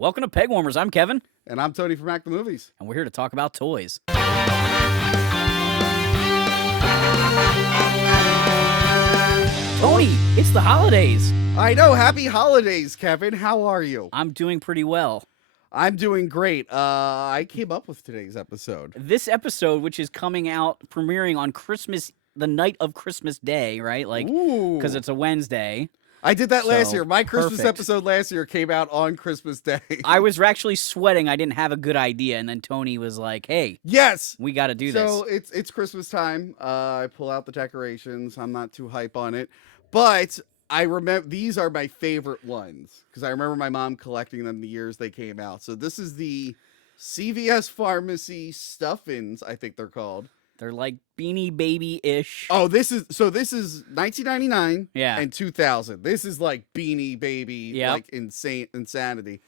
Welcome to Pegwarmers. I'm Kevin. And I'm Tony from Act the Movies. And we're here to talk about toys. Tony, it's the holidays. I know. Happy holidays, Kevin. How are you? I'm doing pretty well. I'm doing great. I came up with today's episode. This episode, which is coming out, premiering on Christmas, the night of Christmas Day, right? Like, because it's a Wednesday. I did that last So, year. My Christmas perfect. episode last year came out on Christmas Day. I was actually sweating. I didn't have a good idea. And then Tony was like, hey, Yes. we got to do So this. it's Christmas time. I pull out the decorations. I'm not too hype on it. But I remember these are my favorite ones because I remember my mom collecting them the years they came out. So this is the CVS Pharmacy Stuffins, I think they're called. They're like Beanie Baby-ish. Oh, this is 1999 Yeah. and 2000. This is like Beanie Baby, Yep. like insanity.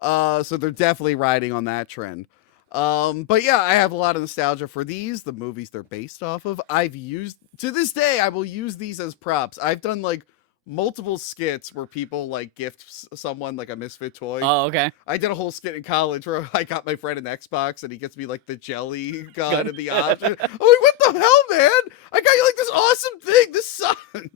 So they're definitely riding on that trend. But yeah, I have a lot of nostalgia for these, the movies they're based off of. To this day, I will use these as props. I've done like multiple skits where people like gift someone like a Misfit toy. Oh, okay. I did a whole skit in college where I got my friend an Xbox and he gets me like the jelly gun and the option. I'm like, what the hell, man? I got you like this awesome thing. This sucks.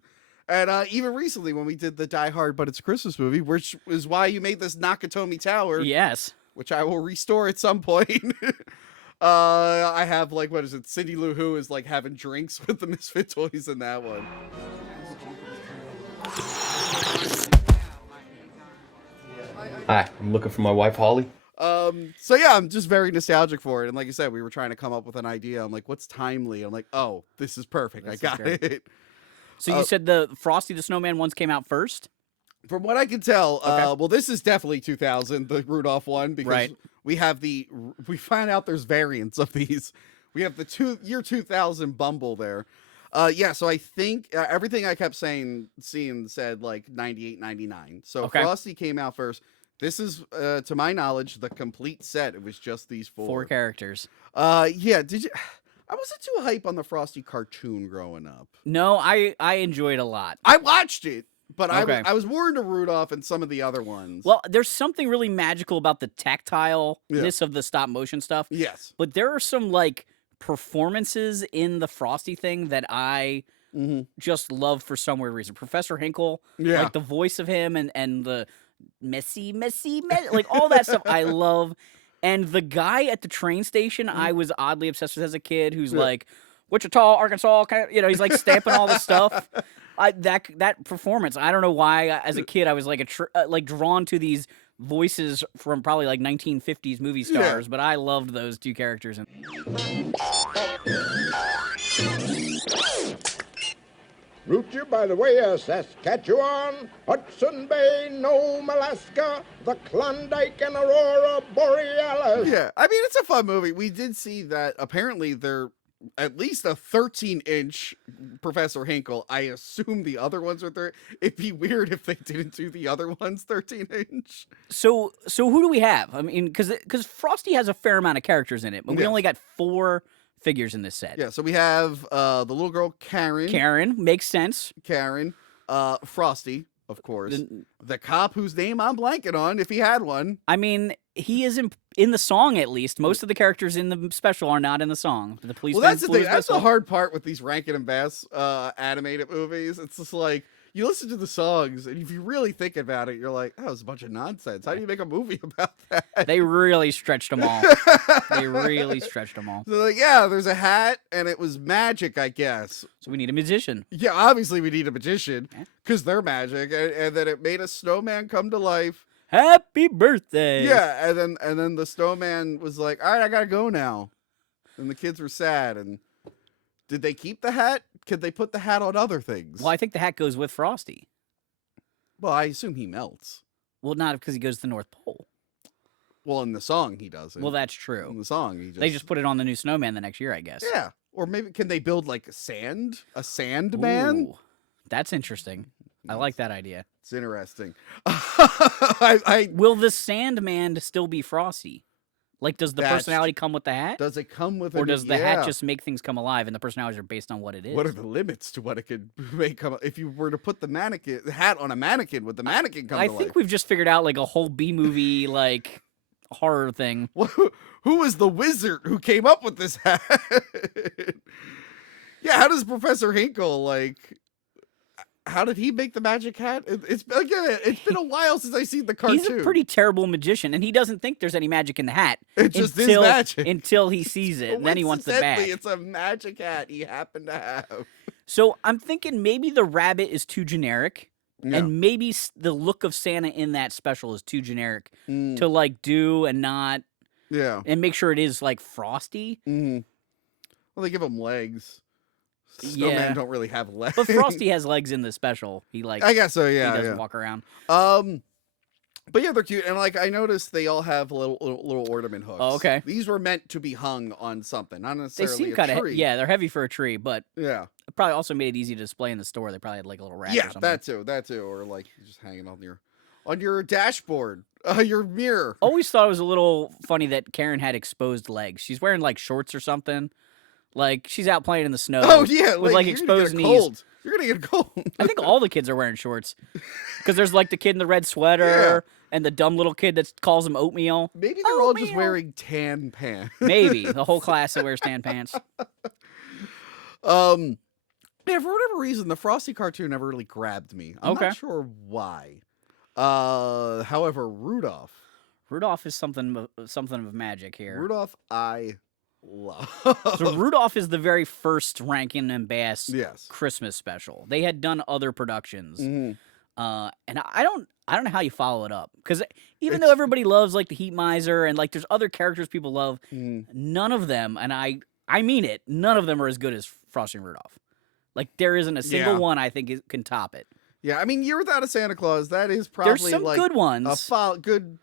And even recently when we did the Die Hard But It's a Christmas movie, which is why you made this Nakatomi Tower, Yes. which I will restore at some point. I have like, what is it? Cindy Lou Who is like having drinks with the Misfit toys in that one. Hi, I'm looking for my wife, Holly. So yeah, I'm just very nostalgic for it. And like I said, we were trying to come up with an idea. I'm like, what's timely? I'm like, oh, this is perfect. This is I got great. it. So you said the Frosty the Snowman ones came out first? From what I can tell, Okay. well, this is definitely 2000, the Rudolph one, because Right. we find out there's variants of these. We have the year 2000 Bumble there. Yeah, so I think everything I kept seeing said like 98, 99. So Okay. Frosty came out first. This is, to my knowledge, the complete set. It was just these four. Four characters. Yeah, I wasn't too hype on the Frosty cartoon growing up. No, I enjoyed a lot. I watched it, but Okay. I was more into Rudolph and some of the other ones. Well, there's something really magical about the tactileness of the stop motion stuff, yes. but there are some like performances in the Frosty thing that I just love for some weird reason. Professor Hinkle, Yeah. like the voice of him and the messy, like all that stuff I love. And the guy at the train station, I was oddly obsessed with as a kid, who's like, Wichita, Arkansas, he's like stamping all the stuff. That performance, I don't know why. As a kid, I was like like drawn to these voices from probably like 1950s movie stars, but I loved those two characters. Route you by the way of Saskatchewan, Hudson Bay, Nome, Alaska, the Klondike and Aurora Borealis. Yeah, I mean, it's a fun movie. We did see that apparently they're at least a 13-inch Professor Hinkle. I assume the other ones are there. It'd be weird if they didn't do the other ones 13-inch. So who do we have? I mean, because Frosty has a fair amount of characters in it, but we Yes. only got 4 figures in this set. Yeah, so we have the little girl Karen. Karen makes sense. Karen. Frosty, of course. The cop whose name I'm blanking on, if he had one. I mean, he is in the song at least. Most of the characters in the special are not in the song. The policeman. Well, that's the blew thing. his That's the whistle. hard part with these Rankin and Bass animated movies. It's just like, you listen to the songs, and if you really think about it, you're like, oh, it's a bunch of nonsense. How do you make a movie about that? They really stretched them all. They really stretched them all. So, like, yeah, there's a hat, and it was magic, I guess. So we need a musician. Yeah, obviously we need a magician, Yeah. because they're magic, and then it made a snowman come to life. Happy birthday! Yeah, and then the snowman was like, all right, I gotta go now. And the kids were sad, and did they keep the hat? Could they put the hat on other things? Well, I think the hat goes with Frosty. Well, I assume he melts. Well, not because he goes to the North Pole. Well, in the song he doesn't. Well, that's in true. the song he just They just put it on the new snowman the next year, I guess. yeah. Or maybe can they build like a sand man? Ooh, that's interesting. I like that idea. It's interesting. I Will the Sandman still be Frosty? Like, does the That's personality come with the hat? Does it come with Or does the hat just make things come alive and the personalities are based on what it is? What are the limits to what it could make come? If you were to put the hat on a mannequin, would the mannequin come I to life? think we've just figured out like a whole B movie like horror thing. Who was the wizard who came up with this hat? Yeah, how does Professor Hinkle like? How did he make the magic hat? It's been a while since I've seen the cartoon. He's a pretty terrible magician, and he doesn't think there's any magic in the hat. It's just his magic until he sees it, and then he wants it back. It's a magic hat he happened to have. So I'm thinking maybe the rabbit is too generic, and maybe the look of Santa in that special is too generic to like do and not. Yeah, and make sure it is like Frosty. Well, they give him legs. Snowmen don't really have legs. But Frosty has legs in the special. He like, I guess so. Yeah, he doesn't walk around. But yeah, they're cute, and like I noticed, they all have little ornament hooks. Oh, okay. These were meant to be hung on something, not They necessarily seem a kind tree. of they're heavy for a tree, but Yeah, it probably also made it easy to display in the store. They probably had like a little rack. or something. that too, or like just hanging on your dashboard, your mirror. Always thought it was a little funny that Karen had exposed legs. She's wearing like shorts or something. Like she's out playing in the snow. Oh yeah, with like you're exposed gonna get a knees. cold. You're gonna get a cold. I think all the kids are wearing shorts because there's like the kid in the red sweater and the dumb little kid that calls him oatmeal. Maybe they're all just wearing tan pants. Maybe the whole class that wears tan pants. Yeah, for whatever reason, the Frosty cartoon never really grabbed me. I'm Okay. not sure why. However, Rudolph is something of magic here. Rudolph, I love. So Rudolph is the very first Rankin and Bass Yes. Christmas special. They had done other productions, Mhm. and I don't know how you follow it up because even though everybody loves like the Heat Miser and like there's other characters people love, none of them, and I mean it, none of them are as good as Frosty and Rudolph. Like there isn't a single one I think can top it. Yeah, I mean, Year Without a Santa Claus, that is probably There's some like good ones, good.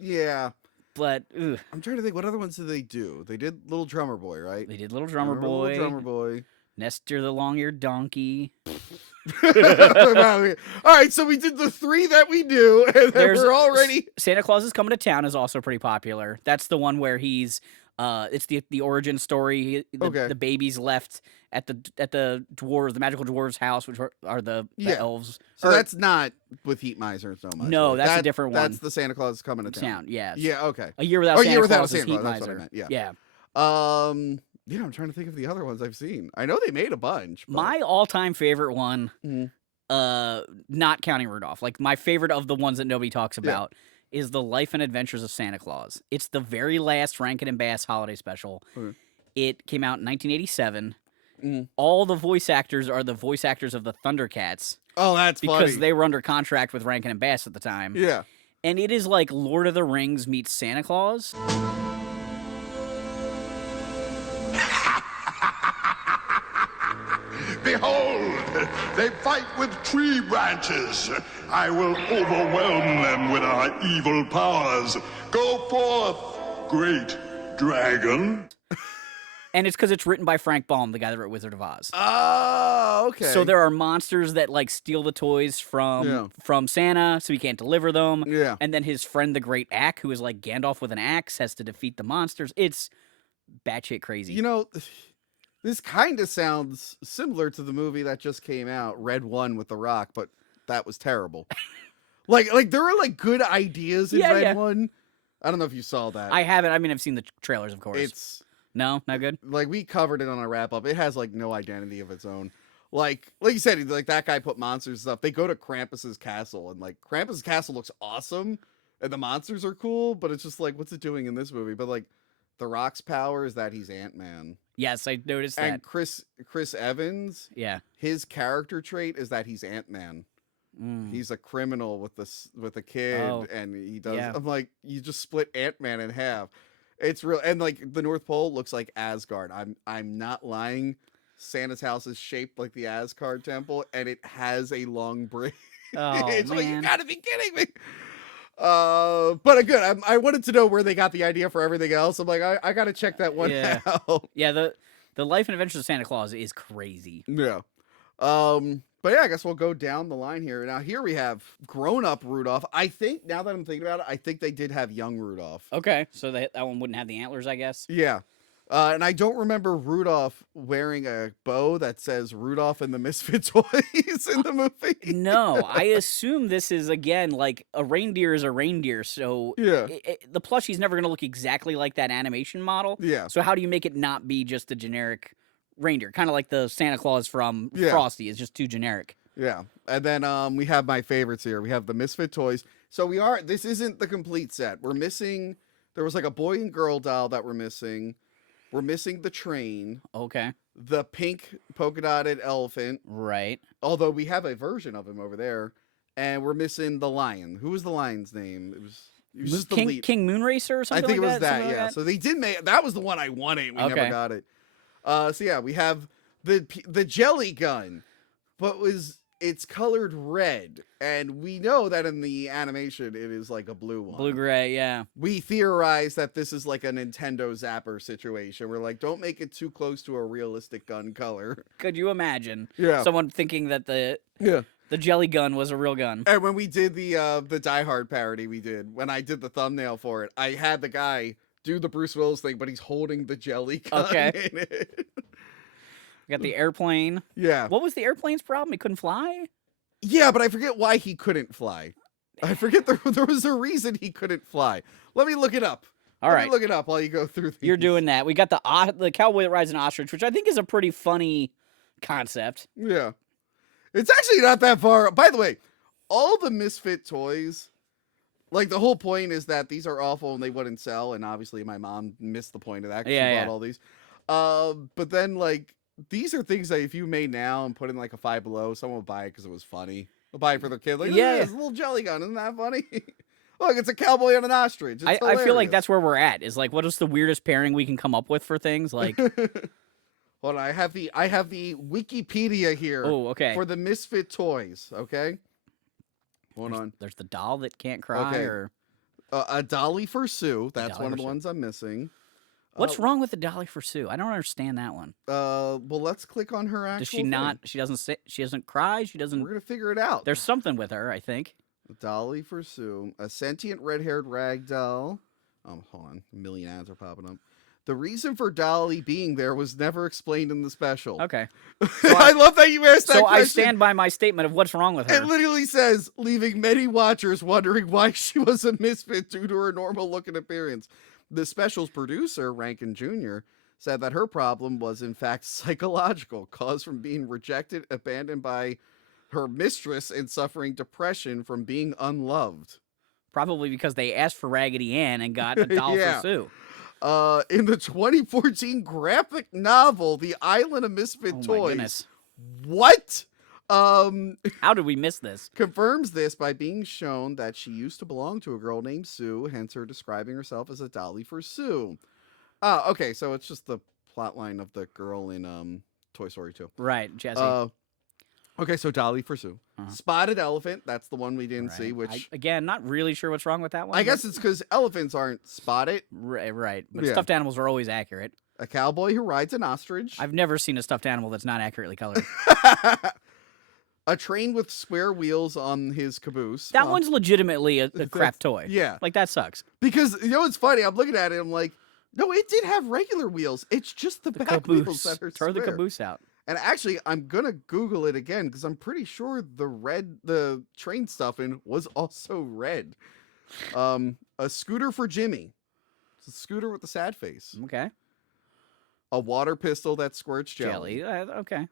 Yeah, but I'm trying to think. What other ones did they do? They did Little Drummer Boy, right? they did Little Drummer Remember Boy, Little Drummer Boy. Nestor the Long-Eared Donkey. All right, so we did the three that we do, and then we're already. Santa Claus is Coming to Town is also pretty popular. That's the one where he's it's the origin story. The babies left at the dwarves, the magical dwarves' house, which are the elves. So that's not with Heat Miser so much. No, right? that's a different one. That's the Santa Claus is Coming to Town. Yeah. Yeah. Okay. A Year Without Santa Claus is Heat That's what I Miser. meant. Yeah. Yeah. Yeah, I'm trying to think of the other ones I've seen. I know they made a bunch. But... My all-time favorite one, not counting Rudolph, like my favorite of the ones that nobody talks about, is The Life and Adventures of Santa Claus. It's the very last Rankin and Bass holiday special. Okay. It came out in 1987. All the voice actors are the voice actors of the Thundercats. Oh, that's because funny. they were under contract with Rankin and Bass at the time. Yeah. And it is like Lord of the Rings meets Santa Claus. Behold, they fight with tree branches. I will overwhelm them with our evil powers. Go forth, great dragon. And it's because it's written by Frank Baum, the guy that wrote Wizard of Oz. Oh, okay. So there are monsters that like steal the toys from Santa, so he can't deliver them. Yeah. And then his friend, the Great Ack, who is like Gandalf with an axe, has to defeat the monsters. It's batshit crazy. You know, this kind of sounds similar to the movie that just came out, Red One with The Rock, but that was terrible. like there are like good ideas in Red One. I don't know if you saw that. I haven't. I mean, I've seen the trailers, of course. It's no, not good. Like we covered it on a wrap up. It has like no identity of its own. Like you said, like that guy put monsters and stuff. They go to Krampus's castle, and like Krampus's castle looks awesome, and the monsters are cool. But it's just like, what's it doing in this movie? But like, The Rock's power is that he's Ant-Man. Yes, I noticed that. And Chris Evans, his character trait is that he's Ant-Man. He's a criminal with a kid, and he does. I'm like, you just split Ant-Man in half. It's real, and like the North Pole looks like Asgard. I'm not lying. Santa's house is shaped like the Asgard temple, and it has a long bridge. Oh, it's man. like, you gotta be kidding me. But again, I wanted to know where they got the idea for everything else. I'm like, I gotta check that one out. Yeah, the Life and Adventures of Santa Claus is crazy. Yeah. But yeah, I guess we'll go down the line here. Now here we have grown-up Rudolph. I think now that I'm thinking about it, I think they did have young Rudolph. Okay, so that one wouldn't have the antlers, I guess. Yeah. And I don't remember Rudolph wearing a bow that says Rudolph and the Misfit Toys in the movie. No, I assume this is, again, like, a reindeer is a reindeer, so Yeah. the plushie's never going to look exactly like that animation model. Yeah. So how do you make it not be just a generic reindeer? Kind of like the Santa Claus from Yeah. Frosty is just too generic. Yeah. And then we have my favorites here. We have the Misfit Toys. So this isn't the complete set. We're missing, there was like a boy and girl doll that we're missing. We're missing the train, Okay, the pink polka dotted elephant, right. although we have a version of him over there, and we're missing the lion. Who was the lion's name? It was just the lead. King Moonracer or something I think like it was that, something like yeah. that? So they did make, that was the one I wanted. We never Okay. got it. So yeah, we have the jelly gun, but it's colored red, and we know that in the animation it is like a blue one. Blue-gray, yeah. We theorize that this is like a Nintendo Zapper situation. We're like, don't make it too close to a realistic gun color. Could you imagine Yeah. someone thinking that the jelly gun was a real gun? And when we did the Die Hard parody when I did the thumbnail for it, I had the guy do the Bruce Willis thing, but he's holding the jelly gun Okay. in it. We got the airplane. Yeah. What was the airplane's problem? He couldn't fly? Yeah, but I forget why he couldn't fly. I forget there was a reason he couldn't fly. Let me look it up. All Let right. me look it up while you go through these. You're doing that. We got the cowboy that rides an ostrich, which I think is a pretty funny concept. Yeah. It's actually not that far. By the way, all the Misfit toys, like the whole point is that these are awful and they wouldn't sell. And obviously my mom missed the point of that because she bought all these. But then like, these are things that if you made now and put in like a Five Below, someone would buy it because it was funny. They'll buy it for their kid. Like, Yeah. this little jelly gun. Isn't that funny? Look, it's a cowboy on an ostrich. It's I feel like hilarious. that's where we're at. Is like, what is the weirdest pairing we can come up with for things? Like, Hold on, I have the Wikipedia here. oh, okay. For the Misfit toys. Okay. Hold on. There's the doll that can't cry. Okay. Or A dolly for Sue. That's dolly one for of the Sue. ones I'm missing. what's wrong with the dolly for Sue? I don't understand that one. Well, let's click on her actual Does she thing. not? She doesn't say. She doesn't cry. She doesn't. We're gonna figure it out. There's something with her. I think. A dolly for Sue. A sentient red-haired rag doll. Oh, hold on. A million ads are popping up. The reason for Dolly being there was never explained in the special. Okay. I love that you asked that So question. I stand by my statement of what's wrong with her. It literally says, leaving many watchers wondering why she was a misfit due to her normal look and appearance. The special's producer, Rankin Jr., said that her problem was in fact psychological, caused from being rejected, abandoned by her mistress, and suffering depression from being unloved. Probably because they asked for Raggedy Ann and got a doll Yeah. for Sue. In the 2014 graphic novel, The Island of Misfit Oh my Toys. goodness. What? How did we miss this? Confirms this by being shown that she used to belong to a girl named Sue, hence her describing herself as a dolly for Sue. Okay, so it's just the plot line of the girl in Toy Story 2. Right, Jesse. Okay, so dolly for Sue. Spotted elephant, that's the one we didn't see, which again, not really sure what's wrong with that one. I but- guess it's because elephants aren't spotted. Right. But Yeah. stuffed animals are always accurate. A cowboy who rides an ostrich. I've never seen a stuffed animal that's not accurately colored. A train with square wheels on his caboose. That one's legitimately a crap toy. Yeah. Like, that sucks. Because, you know what's funny? I'm looking at it, I'm like, no, it did have regular wheels. It's just the back wheels that are Throw the square. caboose out. And actually, I'm going to Google it again because I'm pretty sure the train stuffing was also red. A scooter for Jimmy. It's a scooter with a sad face. Okay. A water pistol that squirts jelly. Jelly. Okay.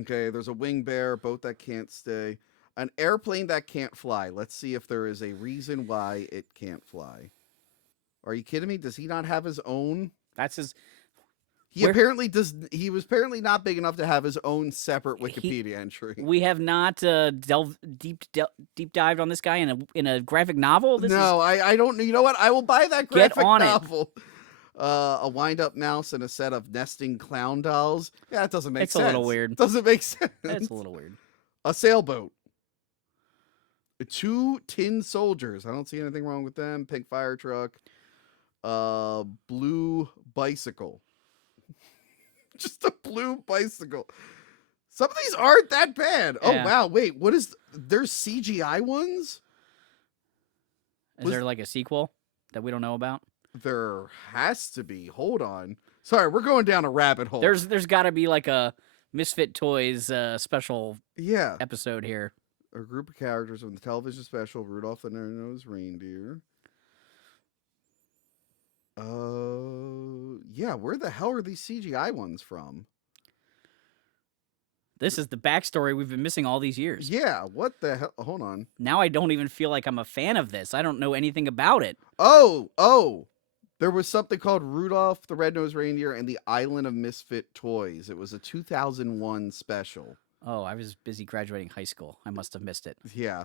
Okay, there's a wing bear, a boat that can't stay. An airplane that can't fly. Let's see if there is a reason why it can't fly. Are you kidding me? Does he not have his own? That's his. He apparently does. He was apparently not big enough to have his own separate Wikipedia entry. We have not deep dived on this guy in a graphic novel. I don't. You know what? I will buy that graphic on it. novel. A wind-up mouse and a set of nesting clown dolls. Yeah, it doesn't make sense. It's a little weird. Doesn't make sense. It's a little weird. A sailboat. 2 tin soldiers. I don't see anything wrong with them. Pink fire truck. Blue bicycle. Just a blue bicycle. Some of these aren't that bad. Oh Yeah. wow, wait, what is? There's CGI ones. Is there like a sequel that we don't know about? There has to be. Hold on. Sorry, we're going down a rabbit hole. There's got to be like a Misfit Toys special yeah, episode here. a group of characters from the television special Rudolph the Red-Nosed Reindeer. Yeah, where the hell are these CGI ones from? This is the backstory we've been missing all these years. Yeah, what the hell? Hold on. Now I don't even feel like I'm a fan of this. I don't know anything about it. Oh. There was something called Rudolph the Red-Nosed Reindeer and the Island of Misfit Toys. It was a 2001 special. Oh, I was busy graduating high school. I must have missed it. Yeah.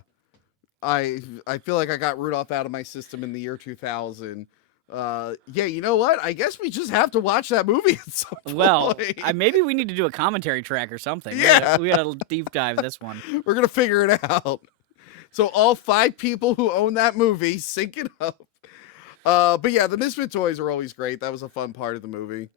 I feel like I got Rudolph out of my system in the year 2000. Yeah, you know what? I guess we just have to watch that movie at some point. Well, maybe we need to do a commentary track or something. Yeah. We gotta deep dive this one. We're going to figure it out. So all 5 people who own that movie, sync it up. But yeah, the Misfit toys are always great. That was a fun part of the movie.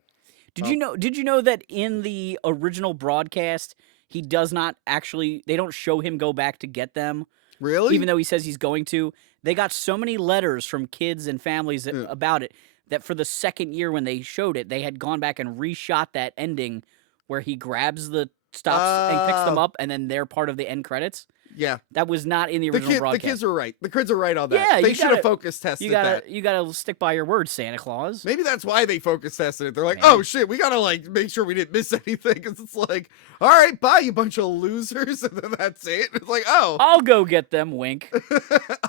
Did you know that in the original broadcast, he does not actually, they don't show him go back to get them, Really? even though he says he's going to. They got so many letters from kids and families about it that for the second year when they showed it, they had gone back and reshot that ending where he grabs the stops and picks them up, and then they're part of the end credits. Yeah. That was not in the original broadcast. The kids are right. The kids are right on that. Yeah, they you should have gotta- focus tested that. You gotta stick by your word, Santa Claus. Maybe that's why they focus tested it. They're like, Maybe. oh shit, we gotta like make sure we didn't miss anything. Cause it's like, all right, bye, you bunch of losers, and then that's it. It's like, oh, I'll go get them, wink.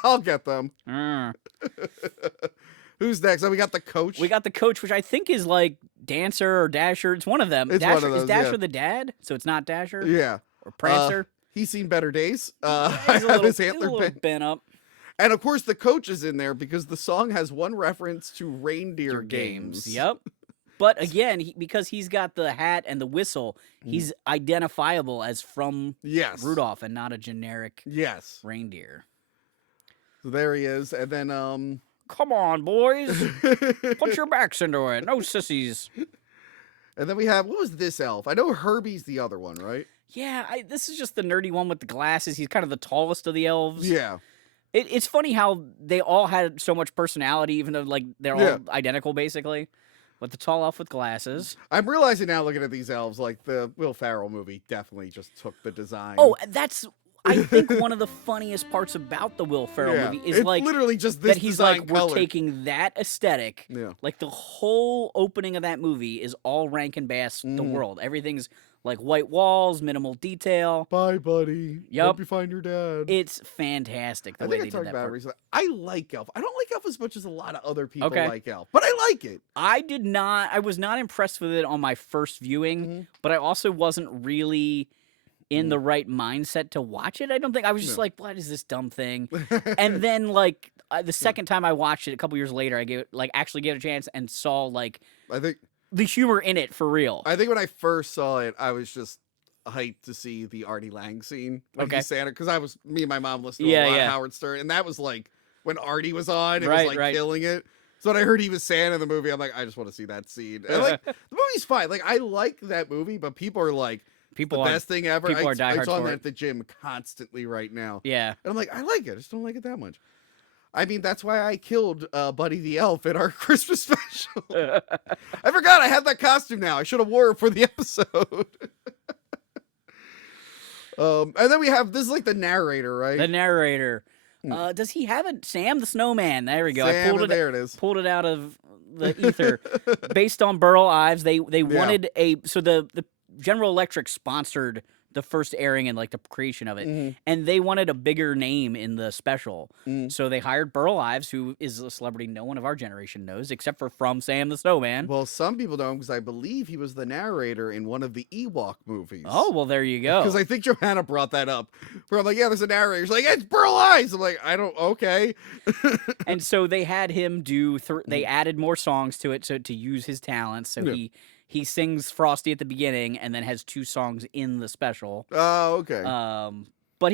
I'll get them. Mm. Who's next? Oh, we got the coach. We got the coach, which I think is like Dancer or Dasher. It's one of them. It's Dasher, one of those, is Dasher yeah. the dad? So it's not Dasher? Yeah. Or Prancer? He's seen better days. He's I a have little, his he's a antler little pin. bent up. And of course, the coach is in there because the song has one reference to reindeer Your games. Yep. But again, because he's got the hat and the whistle, he's identifiable as from Yes. Rudolph and not a generic Yes. reindeer. So there he is. And then, Come on, boys. Put your backs into it. No sissies. and then we have, what was this elf? I know Herbie's the other one, right? Yeah, this is just the nerdy one with the glasses. He's kind of the tallest of the elves. Yeah. It's funny how they all had so much personality, even though like they're all identical basically. But the tall elf with glasses. I'm realizing now, looking at these elves, like the Will Ferrell movie definitely just took the design. Oh, that's I think one of the funniest parts about the Will Ferrell movie is it's like literally just this that he's design like color. we're taking that aesthetic. Yeah. Like the whole opening of that movie is all Rankin Bass the world. Everything's like white walls, minimal detail. Bye, buddy. Yup. Hope you find your dad. It's fantastic the I way think they I did talked that about it part. recently. I like Elf. I don't like Elf as much as a lot of other people Okay. like Elf, but I like it. I was not impressed with it on my first viewing, but I also wasn't really in the right mindset to watch it. I don't think I was just like, what is this dumb thing? And then like the second time I watched it a couple years later, I actually gave it a chance and saw like I think the humor in it for real. when I first saw it, I was just hyped to see the Artie Lang scene when Okay. he's Santa, because me and my mom listened to Yeah, a lot yeah. of Howard Stern, and that was like when Artie was on, it Right, was like right. killing it. So when I heard he was Santa in the movie, I'm like, I just want to see that scene. And like the movie's fine. Like I like that movie, but people are like, People the are best thing ever. people are I diehards saw for that it. at the gym constantly right now. Yeah. And I'm like, I like it. I just don't like it that much. I mean, that's why I killed Buddy the Elf in our Christmas special. I forgot I have that costume now. I should have wore it for the episode. And then we have, this is like the narrator, right? The narrator. Does he have a Sam the Snowman? There we go. Sam, there it is. Pulled it out of the ether. Based on Burl Ives, they wanted so the General Electric sponsored the first airing and like the creation of it, and they wanted a bigger name in the special. So they hired Burl Ives, who is a celebrity no one of our generation knows, except for from Sam the Snowman. Well, some people don't, because I believe he was the narrator in one of the Ewok movies. Oh, well, there you go. Because I think Johanna brought that up. Where I'm like, yeah, there's a narrator. She's like, it's Burl Ives. I'm like, okay. And so they had him do. They added more songs to it to use his talents. So he sings Frosty at the beginning, and then has 2 songs in the special. Oh, okay. But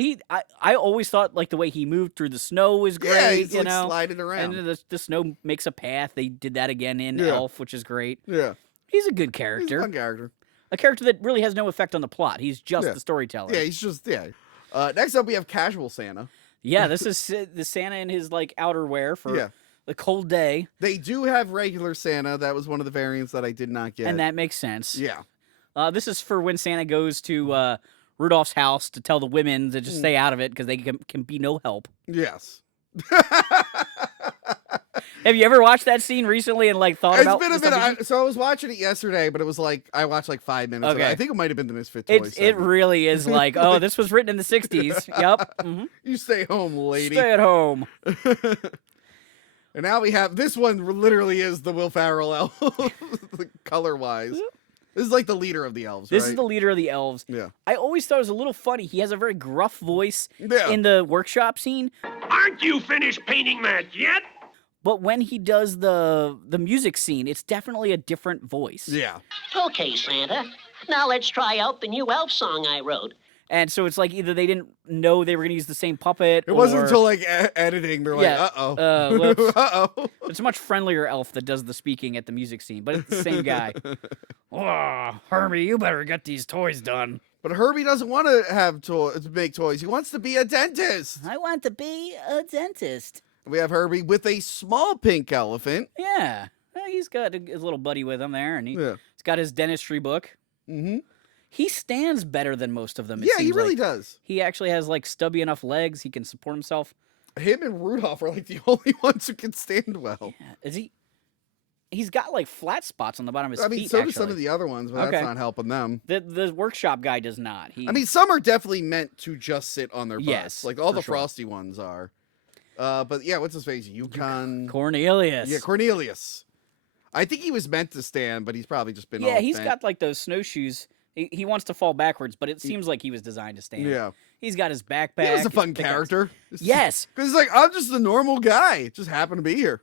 I always thought like the way he moved through the snow was great. Yeah, he's you like know, sliding around. and the snow makes a path. They did that again in Yeah. Elf, which is great. Yeah. He's a good He's a character. fun character. A character that really has no effect on the plot. He's just Yeah. the storyteller. Yeah, he's just next up we have Casual Santa. Yeah, this is the Santa in his like outerwear for Yeah. the cold day, They do have regular Santa. That was one of the variants that I did not get. and that makes sense. Yeah. This is for when Santa goes to Rudolph's house to tell the women to just stay out of it because they can be no help. Yes. Have you ever watched that scene recently and like thought about? It's been a the stuff minute. So I was watching it yesterday, but it was like I watched like 5 minutes. Of it. Okay. I think it might have been the Misfit Toys. It really is like, oh, this was written in the '60s. Yep. Mm-hmm. You stay home, lady. Stay at home. And now we have this one. Literally is the Will Ferrell elf, color wise. This is like the leader of the elves. This right? is the leader of the elves. Yeah. I always thought it was a little funny. He has a very gruff voice Yeah. in the workshop scene. Aren't you finished painting that yet? But when he does the music scene, it's definitely a different voice. Yeah. Okay, Santa. Now let's try out the new elf song I wrote. And so it's like either they didn't know they were going to use the same puppet. It wasn't or- until like editing they're like, Yeah, uh-oh. Uh-oh. It's a much friendlier elf that does the speaking at the music scene, but it's the same guy. Oh, Herbie, you better get these toys done. But Herbie doesn't want to make toys. He wants to be a dentist. I want to be a dentist. We have Herbie with a small pink elephant. Yeah. Well, he's got his little buddy with him there, and he's got his dentistry book. Mm-hmm. He stands better than most of them. It Yeah, he seems really like. does. He actually has like stubby enough legs. He can support himself. Him and Rudolph are like the only ones who can stand well. Yeah. Is he? He's got like flat spots on the bottom of his I mean, feet. so do some actually. of the other ones, but Okay. that's not helping them. The workshop guy does not. He, I mean, some are definitely meant to just sit on their butts. Yes, Like all for the sure. Frosty ones are. But yeah, what's his face? Yukon. Cornelius. Yeah, Cornelius. I think he was meant to stand, but he's probably just been all He's bent. got like those snowshoes. He wants to fall backwards, but it seems like he was designed to stand. Yeah. He's got his backpack. He was a his fun pickaxe. character. Yes. Because he's like, I'm just a normal guy. Just happened to be here.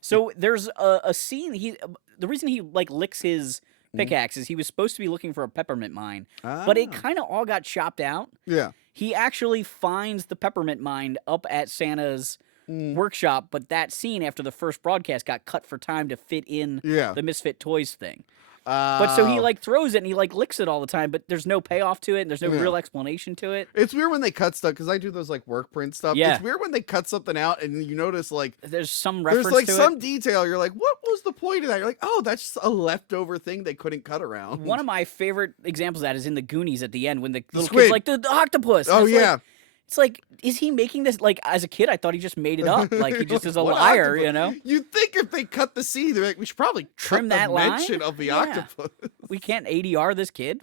So there's a scene. The reason he like licks his pickaxe is he was supposed to be looking for a peppermint mine, but it kind of all got chopped out. Yeah. He actually finds the peppermint mine up at Santa's workshop, but that scene after the first broadcast got cut for time to fit in Yeah. the Misfit Toys thing. But so he Oh. like throws it and he like licks it all the time, but there's no payoff to it and there's no Yeah. real explanation to it. It's weird when they cut stuff because I do those like work print stuff. Yeah. It's weird when they cut something out and you notice like There's some reference there's like to some it. detail. You're like, what was the point of that? You're like, oh, that's just a leftover thing they couldn't cut around. One of my favorite examples of that is in the Goonies at the end when the little squid. kid's like the octopus. Oh It's like- yeah. It's like, is he making this? Like, as a kid, I thought he just made it up. Like, he just is a What liar, octopus? you know? You'd think if they cut the scene, they're like, we should probably Trim cut that the line? mention of the Yeah. octopus. We can't ADR this kid.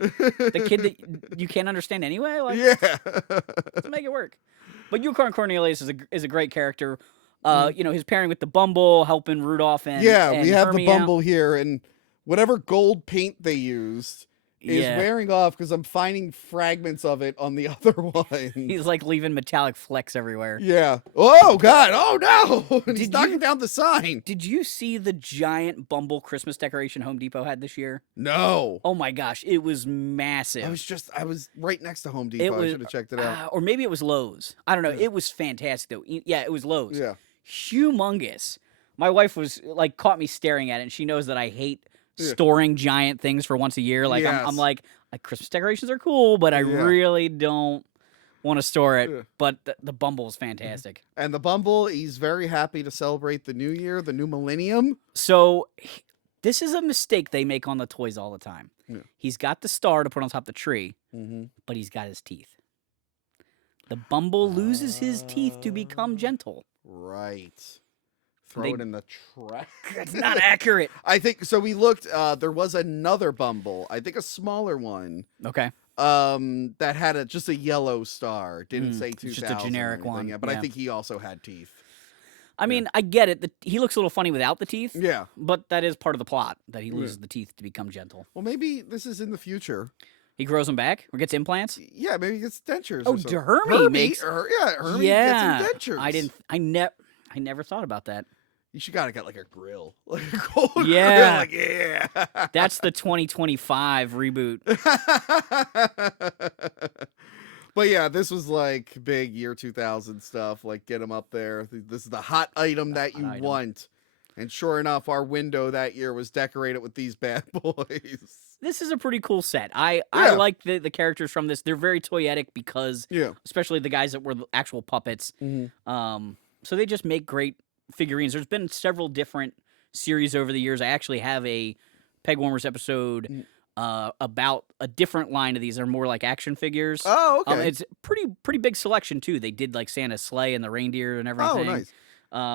The kid that you can't understand anyway? Like, Yeah. let's make it work. But Yukon Cornelius is a great character. You know, his pairing with the Bumble, helping Rudolph and Yeah, and we have Hermie the out. Bumble here, and whatever gold paint they used is Yeah. wearing off because I'm finding fragments of it on the other one. He's like leaving metallic flecks everywhere. Yeah. Oh God. Oh no. And he's Did knocking you- down the sign. Did you see the giant Bumble Christmas decoration Home Depot had this year? No. Oh my gosh, it was massive. I was right next to Home Depot. I should have checked it out. Or maybe it was Lowe's. I don't know. It was fantastic though. Yeah, it was Lowe's. Yeah. Humongous. My wife was like caught me staring at it, and she knows that I hate storing giant things for once a year. Like Yes. I'm like Christmas decorations are cool, but I Yeah. really don't want to store it. Yeah. But the Bumble is fantastic. And the Bumble, he's very happy to celebrate the new year, the new millennium. So this is a mistake they make on the toys all the time. Yeah. He's got the star to put on top of the tree, but he's got his teeth. The Bumble loses his teeth to become gentle. Right. Throw They- it in the trash. That's not accurate. I think so. We looked. There was another Bumble. I think a smaller one. Okay. That had just a yellow star. Didn't say it's 2000. just a generic or anything, one, Yeah, but I yeah. think he also had teeth. I mean, I get it. He looks a little funny without the teeth. Yeah. But that is part of the plot, that he loses the teeth to become gentle. Well, maybe this is in the future. He grows them back or gets implants. Yeah, maybe he gets dentures. Oh, or something. Hermie makes- Hermie Yeah. gets him dentures. I never thought about that. You should gotta get like a grill, like a gold Yeah. grill. Like, yeah. That's the 2025 reboot. But yeah, this was like big year 2000 stuff. Like, get them up there. This is the hot item that you item. want. And sure enough, our window that year was decorated with these bad boys. this is a pretty cool set. I Yeah. like the characters from this. They're very toyetic because, Yeah. especially the guys that were the actual puppets. So they just make great figurines. There's been several different series over the years. I actually have a Pegwarmers episode about a different line of these. They're more like action figures. Oh, okay. It's pretty big selection too. They did like Santa's sleigh and the reindeer and everything. Oh, nice.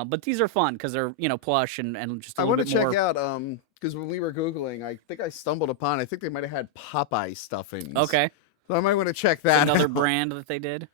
But these are fun because they're plush and just a I little want bit to more. check out because when we were googling, I think I stumbled upon. I think they might have had Popeye Stuffins. Okay, So I might want to check it's that. another out. brand that they did.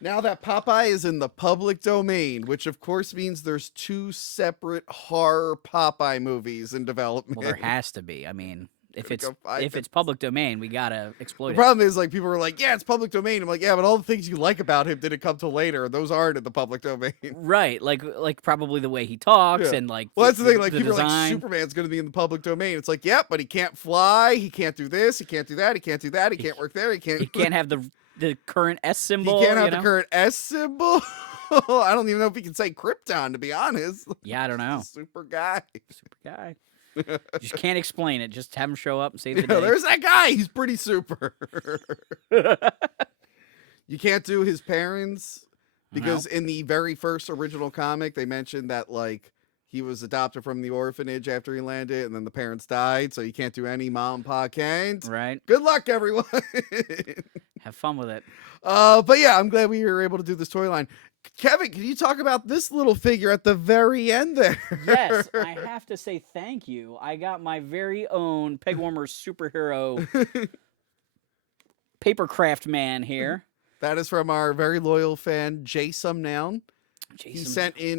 Now that Popeye is in the public domain, which of course means there's 2 separate horror Popeye movies in development. Well, there has to be. I mean, if Gotta it's go find it's public domain, we gotta exploit The it. problem is, like, people were like, yeah, it's public domain. I'm like, yeah, but all the things you like about him didn't come till later. Those aren't in the public domain. Right, like probably the way he talks Yeah. and like. Well, that's the thing. Like, people are like, design. Superman's going to be in the public domain. It's like, yep, but he can't fly. He can't do this. He can't do that. He can't do that. He can't work there. He can't. He can't have the current S symbol. He can't have you the know? current S symbol. I don't even know if he can say Krypton, to be honest. Yeah, I don't know. He's a super guy. Super guy. Just can't explain it. Just have him show up and save the Yeah, day. there's that guy. He's pretty super. You can't do his parents because in the very first original comic, they mentioned that like he was adopted from the orphanage after he landed, and then the parents died, so you can't do any mom, pa, can't. Right. Good luck, everyone. Have fun with it. But yeah, I'm glad we were able to do this toy line. Kevin, can you talk about this little figure at the very end there? Yes, I have to say thank you. I got my very own Pegwarmers superhero papercraft man here. That is from our very loyal fan, Jay Sumnown. He sent in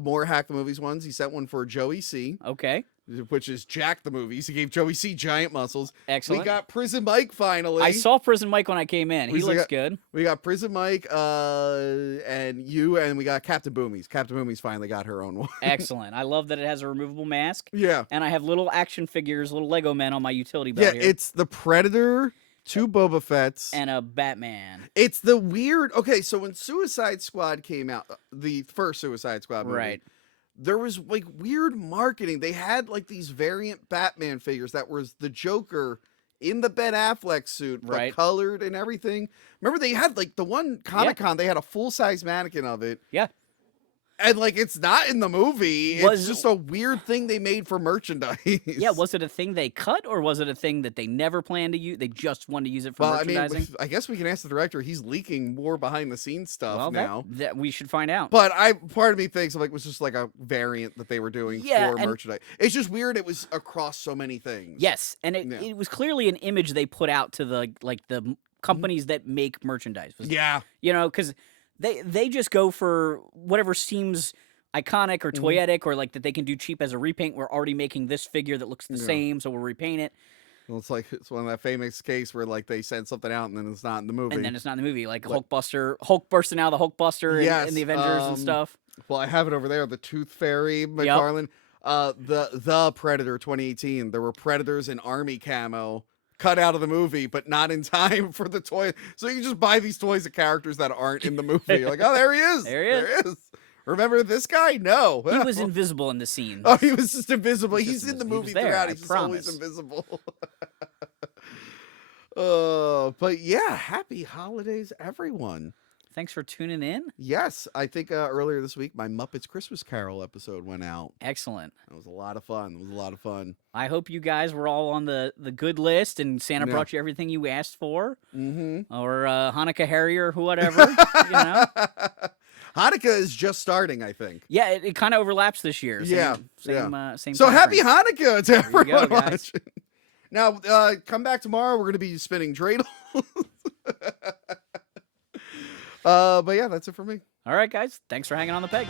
more Hack the Movies ones. He sent one for Joey C, Okay. which is Jack the Movies. He gave Joey C giant muscles. Excellent. We got Prison Mike finally. I saw Prison Mike when I came in. He looks good. We got Prison Mike and you, and we got Captain Boomies. Captain Boomies finally got her own one. Excellent. I love that it has a removable mask. Yeah. And I have little action figures, little Lego men on my utility belt Yeah, here. it's the Predator, 2 Boba Fett's. And a Batman. It's the weird. Okay, so when Suicide Squad came out, the first Suicide Squad movie, Right. there was like weird marketing. They had like these variant Batman figures that was the Joker in the Ben Affleck suit, but Right. colored and everything. Remember, they had like the one Comic-Con, they had a full-size mannequin of it. Yeah. And like it's not in the movie. It's Was- just a weird thing they made for merchandise. Yeah, was it a thing they cut or was it a thing that they never planned to use? They just wanted to use it for Well, I merchandising? mean, I guess we can ask the director. He's leaking more behind the scenes stuff well, now. that we should find out. But part of me thinks like it was just like a variant that they were doing Yeah, for and- merchandise. It's just weird. It was across so many things. Yes, and Yeah. it was clearly an image they put out to the companies that make merchandise. Yeah. You know, because they just go for whatever seems iconic or toyetic or like that they can do cheap as a repaint. We're already making this figure that looks the same, so we'll repaint it. Well, it's one of that famous case where like they send something out and then it's not in the movie. And then it's not in the movie, like Hulk bursting out of the Hulk Buster Yes, in the Avengers and stuff. Well, I have it over there. The Tooth Fairy McFarlane. The Predator 2018. There were Predators in army camo cut out of the movie, but not in time for the toy. So you can just buy these toys of characters that aren't in the movie. You're like, oh, there he is. There he is. Remember this guy? No. He was invisible in the scene. Oh, he was just invisible. He's He's just in the invisible. He movie was there, throughout. I He's just always promise. invisible. But yeah, happy holidays, everyone. Thanks for tuning in. Yes, I think earlier this week my Muppets Christmas Carol episode went out. Excellent. That was a lot of fun. I hope you guys were all on the good list and Santa Yeah. brought you everything you asked for. Mm-hmm. Or Hanukkah Harrier or whatever. you know? Hanukkah is just starting, I think. Yeah, it kind of overlaps this year. Same, Yeah, Same So time happy frame. Hanukkah to you everyone go, guys. watching. Now, come back tomorrow. We're going to be spinning dreidels. But yeah, that's it for me. All right, guys. Thanks for hanging on the peg.